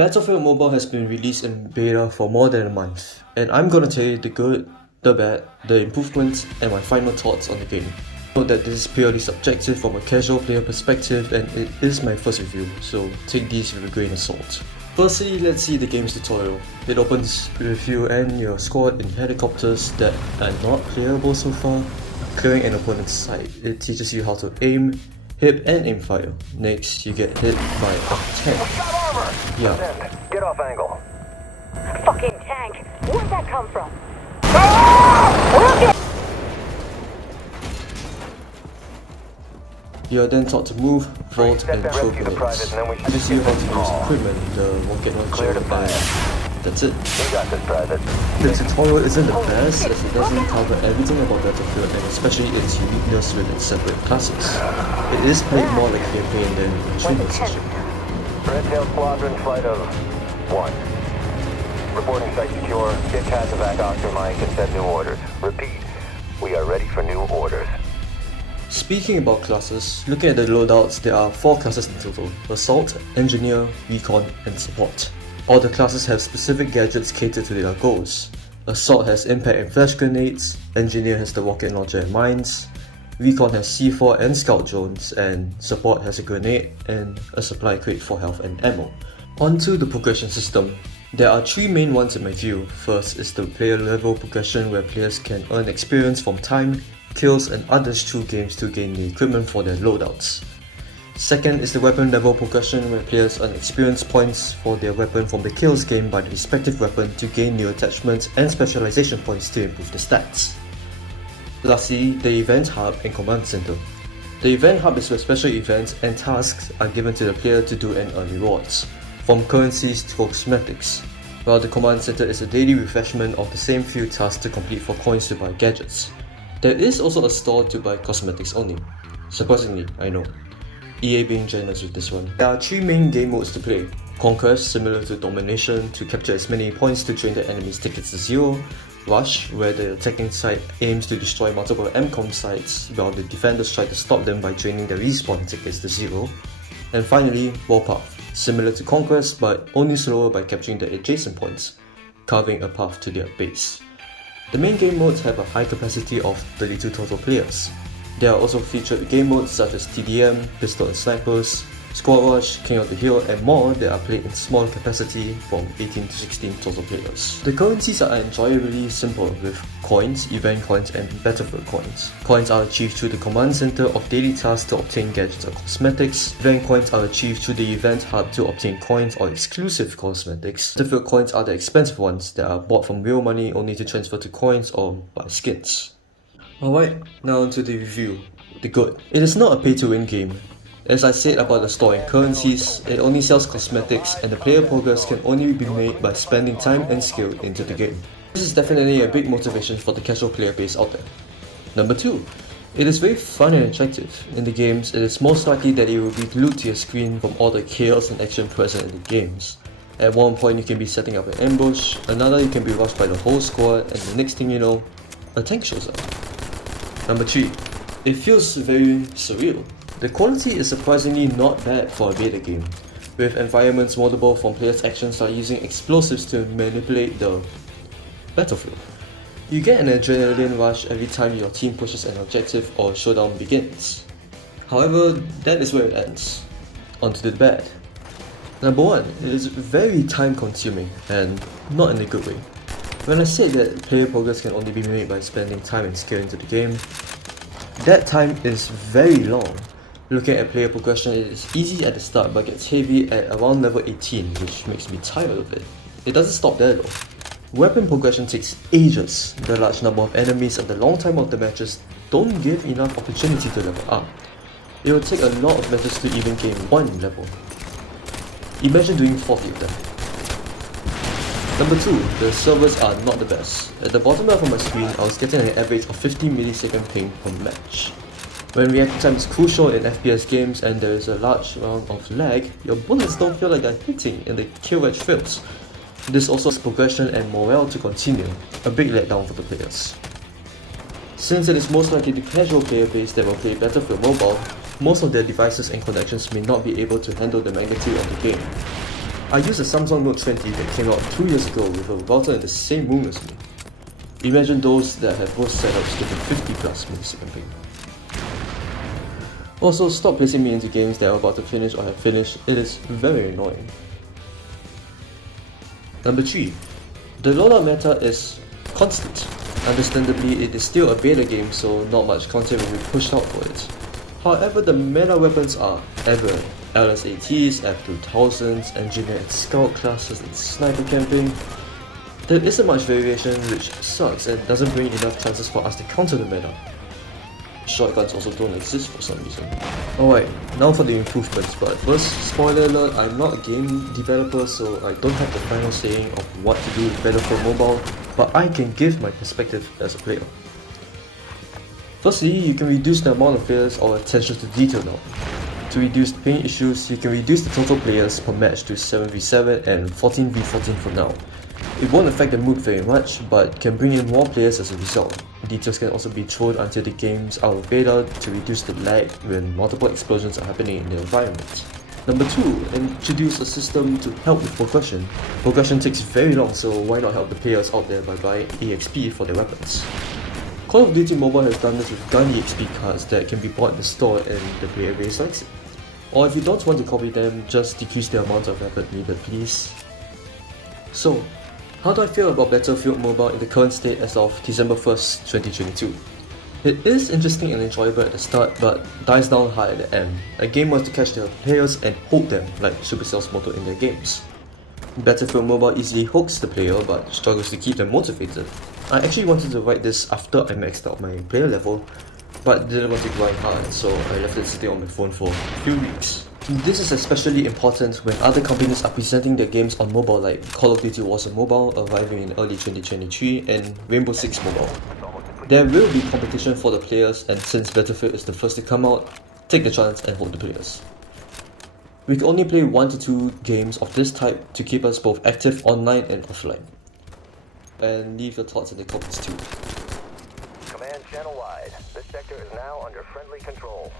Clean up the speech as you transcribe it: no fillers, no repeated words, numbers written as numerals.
Battlefield Mobile has been released in beta for more than a month, and I'm gonna tell you the good, the bad, the improvements, and my final thoughts on the game. Note that this is purely subjective from a casual player perspective, and it is my first review, so take these with a grain of salt. Firstly, let's see the game's tutorial. It opens with you and your squad in helicopters that are not playable so far, clearing an opponent's side. It teaches you how to aim, hit and aim fire. Next, you get hit by a tank. Yeah. Get off angle. Fucking tank! Where'd that come from? You are then taught to move, vault and throw grenades. Teaches you how to use equipment, the rocket launcher and that's it. We got this, Private. The tutorial isn't the best as it doesn't cover everything about Battlefield and especially its uniqueness with its separate classes. It is played more like a campaign than a training session. Red Tail Squadron, flight of 1. Reporting site secure. Get Casovac Oxtermine and send new orders. Repeat, we are ready for new orders. Speaking about classes, looking at the loadouts, there are 4 classes in total: Assault, Engineer, Recon, and Support. All the classes have specific gadgets catered to their goals. Assault has impact and flash grenades, Engineer has the rocket launcher and mines, Recon has C4 and scout drones, and Support has a grenade and a supply crate for health and ammo. Onto the progression system. There are 3 main ones in my view. First is the player level progression where players can earn experience from time, kills and others through games to gain the equipment for their loadouts. Second is the weapon level progression where players earn experience points for their weapon from the kills gained by the respective weapon to gain new attachments and specialization points to improve the stats. Lastly, the Event Hub and Command Center. The Event Hub is where special events and tasks are given to the player to do and earn rewards, from currencies to cosmetics, while the Command Center is a daily refreshment of the same few tasks to complete for coins to buy gadgets. There is also a store to buy cosmetics only. Surprisingly, I know. EA being generous with this one. There are 3 main game modes to play. Conquest, similar to Domination, to capture as many points to drain the enemy's tickets to 0. Rush, where the attacking side aims to destroy multiple MCOM sites, while the defenders try to stop them by draining their respawn tickets to 0. And finally, Warpath, similar to Conquest but only slower by capturing the adjacent points, carving a path to their base. The main game modes have a high capacity of 32 total players. There are also featured game modes such as TDM, Pistol and Snipers, Squad Rush, King of the Hill and more that are played in small capacity from 18 to 16 total players. The currencies are enjoyably simple with coins, event coins and battlefield coins. Coins are achieved through the command center of daily tasks to obtain gadgets or cosmetics. Event coins are achieved through the event hub to obtain coins or exclusive cosmetics. Battlefield coins are the expensive ones that are bought from real money only to transfer to coins or buy skins. Alright, now onto the review. The good. It is not a pay-to-win game. As I said about the store and currencies, it only sells cosmetics and the player progress can only be made by spending time and skill into the game. This is definitely a big motivation for the casual player base out there. Number 2. It is very fun and attractive. In the games, it is most likely that you will be glued to your screen from all the chaos and action present in the games. At one point you can be setting up an ambush, another you can be rushed by the whole squad, and the next thing you know, a tank shows up. Number 3. It feels very surreal. The quality is surprisingly not bad for a beta game, with environments moldable from players' actions like using explosives to manipulate the battlefield. You get an adrenaline rush every time your team pushes an objective or showdown begins. However, that is where it ends. Onto the bad. Number 1, it is very time consuming and not in a good way. When I said that player progress can only be made by spending time and skill into the game, that time is very long. Looking at player progression, it is easy at the start but gets heavy at around level 18, which makes me tired of it. It doesn't stop there though. Weapon progression takes ages. The large number of enemies and the long time of the matches don't give enough opportunity to level up. It will take a lot of matches to even gain 1 level. Imagine doing 40 of them. Number 2, the servers are not the best. At the bottom left of my screen, I was getting an average of 50 millisecond ping per match. When reaction time is crucial in FPS games and there is a large amount of lag, your bullets don't feel like they're hitting and the kill rate fails. This also has progression and morale to continue, a big letdown for the players. Since it is most likely the casual player base that will play Battlefield Mobile, most of their devices and connections may not be able to handle the magnitude of the game. I use a Samsung Note 20 that came out 2 years ago with a router in the same room as me. Imagine those that have both setups getting 50 plus millisecond ping. Also, stop placing me into games that are about to finish or have finished, it is very annoying. Number 3. The loadout meta is constant. Understandably, it is still a beta game, so not much content will be pushed out for it. However, the meta weapons are ever LSATs, F2000s, Engineer and Scout classes and Sniper camping. There isn't much variation, which sucks and doesn't bring enough chances for us to counter the meta. Shotguns also don't exist for some reason. Alright, now for the improvements, but first, spoiler alert, I'm not a game developer, so I don't have the final saying of what to do with Battlefield Mobile, but I can give my perspective as a player. Firstly, you can reduce the amount of players or attention to detail now. To reduce pain issues, you can reduce the total players per match to 7v7 and 14v14 for now. It won't affect the mood very much, but can bring in more players as a result. Details can also be thrown until the game's out of beta to reduce the lag when multiple explosions are happening in the environment. Number 2, introduce a system to help with progression. Progression takes very long, so why not help the players out there by buying EXP for their weapons? Call of Duty Mobile has done this with gun EXP cards that can be bought in the store and the player base likes it. Or if you don't want to copy them, just decrease the amount of effort needed, please. So, how do I feel about Battlefield Mobile in the current state as of December 1st, 2022? It is interesting and enjoyable at the start, but dies down hard at the end. A game wants to catch their players and hold them, like Supercell's motto in their games. Battlefield Mobile easily hooks the player, but struggles to keep them motivated. I actually wanted to write this after I maxed out my player level, but didn't want to grind hard, so I left it sitting on my phone for a few weeks. This is especially important when other companies are presenting their games on mobile, like Call of Duty Warzone Mobile arriving in early 2023 and Rainbow Six Mobile. There will be competition for the players, and since Battlefield is the first to come out, take the chance and hold the players. We can only play 1 to 2 games of this type to keep us both active online and offline. And leave your thoughts in the comments too. Command channel wide. This sector is now under friendly control.